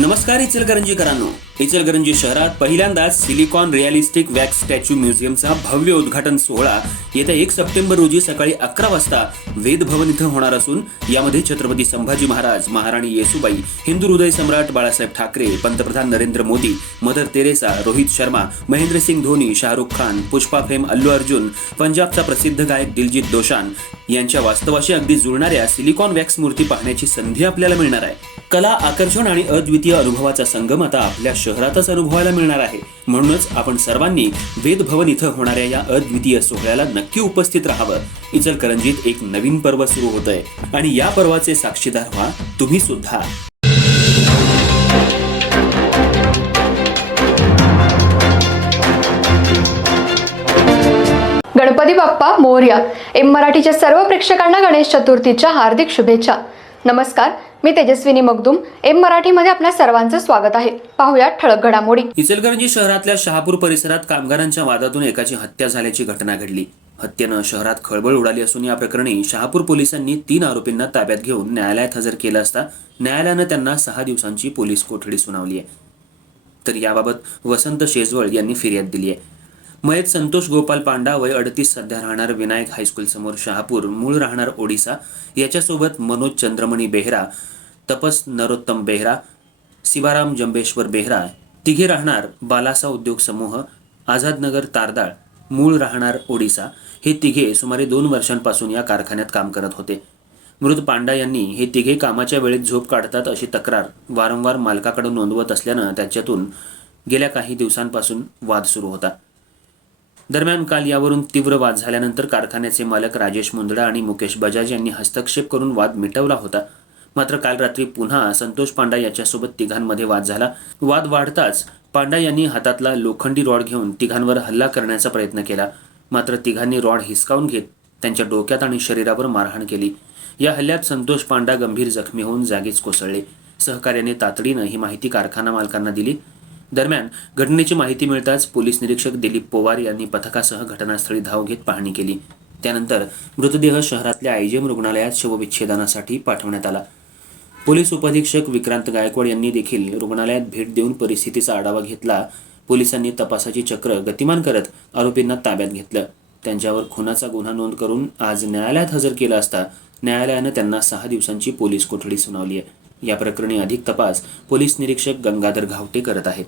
नमस्कार इचलकरंजीकरांनो. इचलकरंजी शहरात पहिल्यांदाच सिलिकॉन रिअलिस्टिक वॅक्स स्टॅच्यू म्युझियमचा भव्य उद्घाटन सोहळा येत्या एक सप्टेंबर रोजी सकाळी अकरा वाजता वेदभवन इथं होणार असून यामध्ये छत्रपती संभाजी महाराज महाराणी येसुबाई हिंदू हृदय सम्राट बाळासाहेब ठाकरे पंतप्रधान Narendra Modi Mother Teresa Rohit Sharma Mahendrasingh Dhoni Shahrukh Khan Pushpa fame Allu Arjun पंजाबचा प्रसिद्ध गायक दिलजित दोशान यांच्या वास्तवाशी अगदी जुळणाऱ्या सिलिकॉन वॅक्स मूर्ती पाहण्याची संधी आपल्याला मिळणार आहे. कला आकर्षण आणि अद्वितीय अनुभवाचा संगम आता आपल्या शहरातच अनुभवायला मिळणार आहे. म्हणूनच आपण सर्वांनी वेदभवन इथं होणाऱ्या या अद्वितीय सोहळ्याला नक्की उपस्थित राहावं. इचलकरंजीत एक नवीन पर्व सुरू होत आहे आणि या पर्वाचे साक्षीदार व्हा तुम्ही सुद्धा. गणपती बाप्पा मोर्या. एम मराठीच्या सर्व प्रेक्षकांना गणेश चतुर्थीच्या हार्दिक शुभेच्छा. नमस्कार मी तेजस्विनी मगदुम. एम मराठीमध्ये आपल्या सर्वांचं स्वागत आहे. पाहूया ठळक घडामोडी. इचलकरंजी शहरातल्या शहापूर परिसरात कामगारांच्या वादातून एकाची हत्या झाल्याची घटना घडली. हत्येनं शहरात खळबळ उडाली असून या प्रकरणी शहापूर पोलिसांनी तीन आरोपींना ताब्यात घेऊन न्यायालयात हजर केलं असता न्यायालयानं त्यांना सहा दिवसांची पोलीस कोठडी सुनावली आहे. तर याबाबत वसंत शेजवळ यांनी फिर्याद दिली आहे. मयत संतोष गोपाल पांडा वय अडतीस सध्या राहणार विनायक हायस्कूल समोर शहापूर. मूळ राहणार ओडिसा. याच्यासोबत मनोज चंद्रमणी बेहरा तपस नरोत्तम बेहरा शिवाराम जंबेश्वर बेहरा तिघे राहणार बालासा उद्योग समूह आझादनगर तारदाळ मूळ राहणार ओडिसा. हे तिघे सुमारे दोन वर्षांपासून या कारखान्यात काम करत होते. मृत पांडा यांनी हे तिघे कामाच्या वेळेत झोप काढतात अशी तक्रार वारंवार मालकाकडे नोंदवत असल्यानं त्याच्यातून गेल्या काही दिवसांपासून वाद सुरू होता. दरम्यान काल यावरून तीव्र वाद झाल्यानंतर कारखान्याचे मालक राजेश मुंदडा आणि मुकेश बजाज यांनी हस्तक्षेप करून वाद मिटवला होता. मात्र काल रात्री पुन्हा संतोष पांडा याच्यासोबत तिघांमध्ये वाद झाला. वाद वाढताच पांडा यांनी हातातला लोखंडी रॉड घेऊन तिघांवर हल्ला करण्याचा प्रयत्न केला. मात्र तिघांनी रॉड हिसकावून घेत त्यांच्या डोक्यात आणि शरीरावर मारहाण केली. या हल्ल्यात संतोष पांडा गंभीर जखमी होऊन जागीच कोसळले. सहकार्याने तातडीनं ही माहिती कारखाना मालकांना दिली. दरम्यान घटनेची माहिती मिळताच पोलीस निरीक्षक दिलीप पोवार यांनी पथकासह घटनास्थळी धाव घेत पाहणी केली. त्यानंतर मृतदेह शहरातल्या आयजीएम रुग्णालयात शवविच्छेदनासाठी पाठवण्यात आला. पोलीस उपअधीक्षक विक्रांत गायकवाड यांनी देखील रुग्णालयात भेट देऊन परिस्थितीचा आढावा घेतला. पोलिसांनी तपासाची चक्र गतिमान करत आरोपींना ताब्यात घेतलं. त्यांच्यावर खुनाचा गुन्हा नोंद करून आज न्यायालयात हजर केला असता न्यायालयानं त्यांना सहा दिवसांची पोलीस कोठडी सुनावली आहे. या प्रकरणी अधिक तपास पोलीस निरीक्षक गंगाधर घावटे करत आहेत.